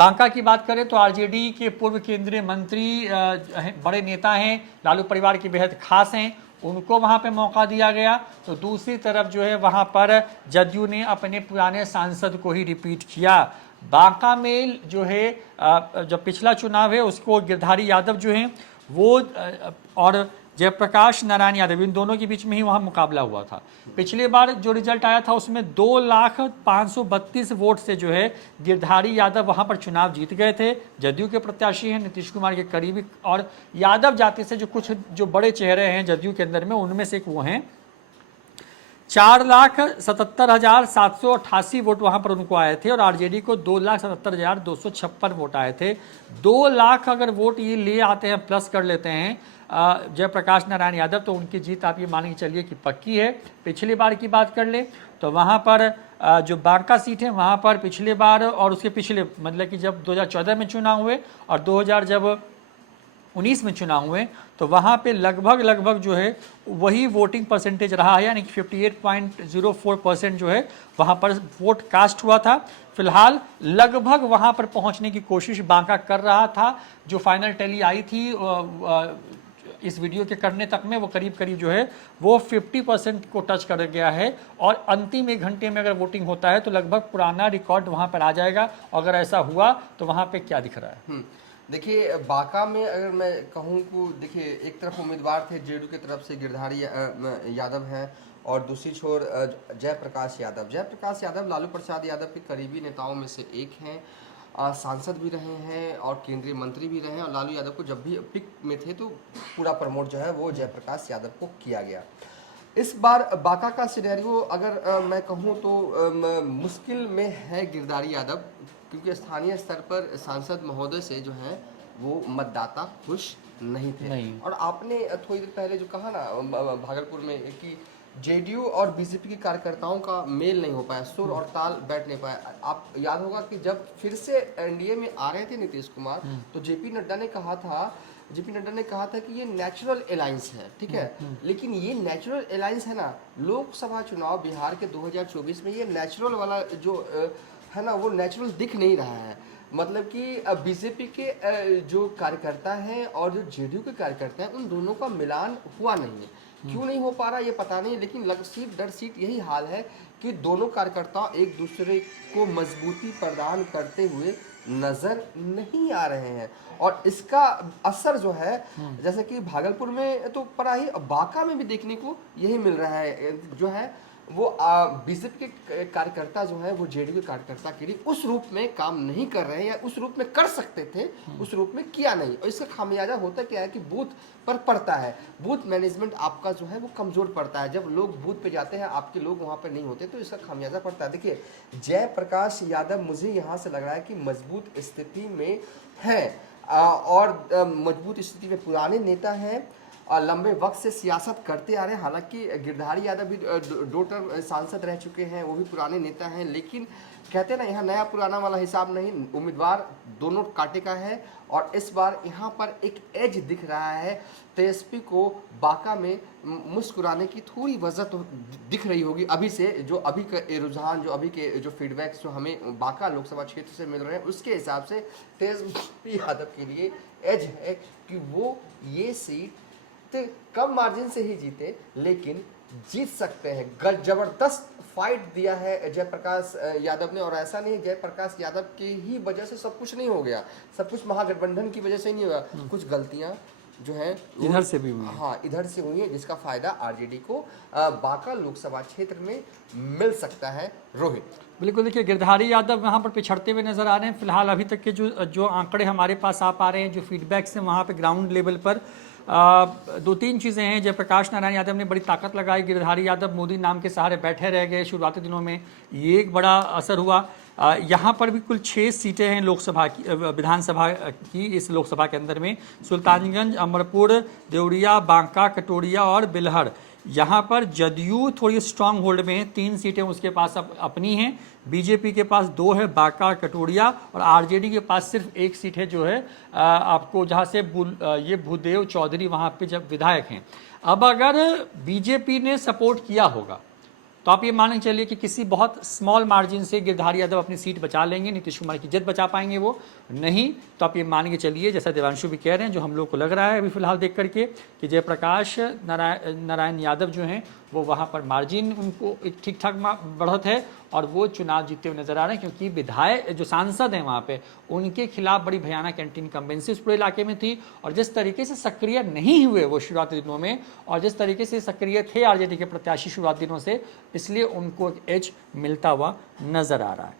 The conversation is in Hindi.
बांका की बात करें तो आरजेडी के पूर्व केंद्रीय मंत्री बड़े नेता हैं, लालू परिवार के बेहद खास हैं, उनको वहां पे मौका दिया गया। तो दूसरी तरफ जो है वहां पर जदयू ने अपने पुराने सांसद को ही रिपीट किया। बांका में जो है जब पिछला चुनाव है उसको गिरधारी यादव जो हैं वो और जयप्रकाश नारायण यादव, इन दोनों के बीच में ही वहां मुकाबला हुआ था। पिछली बार जो रिजल्ट आया था उसमें 2,532 वोट से जो है गिरधारी यादव वहां पर चुनाव जीत गए थे। जदयू के प्रत्याशी हैं, नीतीश कुमार के करीबी और यादव जाति से जो कुछ जो बड़े चेहरे हैं जदयू के अंदर में, उनमें से एक वो हैं। 4,77,788 वोट वहां पर उनको आए थे और आरजेडी को 2,77,256 वोट आए थे। 2 लाख अगर वोट ये ले आते हैं, प्लस कर लेते हैं जयप्रकाश नारायण यादव, तो उनकी जीत आप ये मान के चलिए कि पक्की है। पिछली बार की बात कर ले तो वहाँ पर जो बांका सीट है वहाँ पर पिछली बार और उसके पिछले मतलब कि जब 2014 में चुनाव हुए और 2019 में चुनाव हुए तो वहाँ पे लगभग जो है वही वोटिंग परसेंटेज रहा है, यानी कि 58.04% जो है वहाँ पर वोट कास्ट हुआ था। फिलहाल लगभग वहाँ पर पहुँचने की कोशिश बांका कर रहा था। जो फाइनल टैली आई थी इस वीडियो के करने तक में वो करीब जो है वो 50% को टच कर गया है और अंतिम 1 घंटे में अगर वोटिंग होता है तो लगभग पुराना रिकॉर्ड वहाँ पर आ जाएगा। अगर ऐसा हुआ तो वहाँ पे क्या दिख रहा है? देखिए बांका में अगर मैं कहूँ को देखिए एक तरफ उम्मीदवार थे जेडीयू की तरफ से गिरधारी यादव हैं और दूसरी छोर जयप्रकाश यादव। जयप्रकाश यादव लालू प्रसाद यादव के करीबी नेताओं में से एक हैं, सांसद भी रहे हैं और केंद्रीय मंत्री भी रहे हैं और लालू यादव को जब भी पिक में थे तो पूरा प्रमोट जो है वो जयप्रकाश यादव को किया गया। इस बार बांका का सिनेरियो अगर मैं कहूँ तो मुश्किल में है गिरधारी यादव, क्योंकि स्थानीय स्तर पर सांसद महोदय से जो है वो मतदाता खुश नहीं थे। और आपने थोड़ी देर पहले जो कहा ना भागलपुर में कि जेडीयू और बीजेपी के कार्यकर्ताओं का मेल नहीं हो पाया, सुर और ताल बैठ नहीं पाया। आप याद होगा कि जब फिर से एनडीए में आ रहे थे नीतीश कुमार तो जेपी नड्डा ने कहा था कि ये नेचुरल अलायंस है, ठीक है, लेकिन ये नेचुरल अलायंस है ना, लोकसभा चुनाव बिहार के 2024 में ये नेचुरल वाला जो है ना वो नेचुरल दिख नहीं रहा है। मतलब कि बीजेपी के जो कार्यकर्ता हैं और जो जेडीयू के कार्यकर्ता हैं उन दोनों का मिलान हुआ नहीं है। क्यों नहीं हो पा रहा ये पता नहीं, लेकिन सीट दर सीट यही हाल है कि दोनों कार्यकर्ता एक दूसरे को मजबूती प्रदान करते हुए नजर नहीं आ रहे हैं और इसका असर जो है जैसे कि भागलपुर में तो पड़ा ही, बांका में भी देखने को यही मिल रहा है। जो है वो बीजेपी के कार्यकर्ता जो है वो जेडीयू के कार्यकर्ता के लिए उस रूप में काम नहीं कर रहे हैं या उस रूप में कर सकते थे, उस रूप में किया नहीं। और इसका खामियाजा होता क्या है कि बूथ पर पड़ता है, बूथ मैनेजमेंट आपका जो है वो कमजोर पड़ता है। जब लोग बूथ पे जाते हैं आपके लोग वहाँ पर नहीं होते तो इसका खामियाजा पड़ता है। देखिए जयप्रकाश यादव मुझे यहाँ से लग रहा है कि मजबूत स्थिति में है और मजबूत स्थिति में पुराने नेता हैं और लंबे वक्त से सियासत करते आ रहे हैं। हालांकि गिरधारी यादव भी 2 टर्म सांसद रह चुके हैं, वो भी पुराने नेता हैं, लेकिन कहते हैं ना यहाँ नया पुराना वाला हिसाब नहीं, उम्मीदवार दोनों कांटे का है। और इस बार यहाँ पर एक एज दिख रहा है तेजस्वी को बांका में मुस्कुराने की थोड़ी वजह तो दिख रही होगी अभी से, जो अभी के रुझान, जो अभी के जो फीडबैक्स जो हमें बांका लोकसभा क्षेत्र से मिल रहे हैं उसके हिसाब से तेजस्वी यादव के लिए एज है कि वो ये सीट कम मार्जिन से ही जीते लेकिन जीत सकते हैं। जबरदस्त फाइट दिया है जयप्रकाश यादव ने और ऐसा नहीं जयप्रकाश यादव की ही वजह से सब कुछ नहीं हो गया, सब कुछ महागठबंधन की वजह से नहीं होगा, कुछ गलतियां जो है इधर से भी हुई, हाँ इधर से हुई है, जिसका फायदा आरजेडी को बांका लोकसभा क्षेत्र में मिल सकता है। रोहित बिल्कुल, देखिए गिरधारी यादव वहाँ पर पिछड़ते हुए नजर आ रहे हैं। फिलहाल अभी तक के जो आंकड़े हमारे पास आ पा रहे हैं, जो फीडबैक्स हैं वहाँ पे ग्राउंड लेवल पर 2-3 चीज़ें हैं। जयप्रकाश नारायण यादव ने बड़ी ताकत लगाई, गिरधारी यादव मोदी नाम के सहारे बैठे रह गए शुरुआती दिनों में, ये एक बड़ा असर हुआ। यहाँ पर भी कुल 6 सीटें हैं लोकसभा की, विधानसभा की इस लोकसभा के अंदर में सुल्तानगंज, अमरपुर, देवरिया, बांका, कटोरिया और बिलहर। यहाँ पर जदयू थोड़ी स्ट्रांग होल्ड में है, 3 सीटें उसके पास अपनी हैं, बीजेपी के पास 2 है, बांका, कटोरिया, और आरजेडी के पास सिर्फ 1 सीट है जो है आपको जहाँ से ये भूदेव चौधरी वहाँ पे जब विधायक हैं। अब अगर बीजेपी ने सपोर्ट किया होगा तो आप ये मान के चलिए कि किसी बहुत स्मॉल मार्जिन से गिरधारी यादव अपनी सीट बचा लेंगे, नीतीश कुमार की इज्जत बचा पाएंगे वो नहीं। तो आप ये मान के चलिए, जैसा देवांशु भी कह रहे हैं, जो हम लोग को लग रहा है अभी फिलहाल देख करके, कि जयप्रकाश नारायण यादव जो हैं वो वहाँ पर मार्जिन उनको एक ठीक ठाक बढ़त है और वो चुनाव जीतते हुए नजर आ रहे हैं, क्योंकि विधायक जो सांसद हैं वहाँ पे उनके खिलाफ बड़ी भयानक एंटी इनकम्बेंसी पूरे इलाके में थी। और जिस तरीके से सक्रिय नहीं हुए वो शुरुआती दिनों में, और जिस तरीके से सक्रिय थे आरजेडी के प्रत्याशी शुरुआती दिनों से, इसलिए उनको एक एज मिलता हुआ नजर आ रहा है।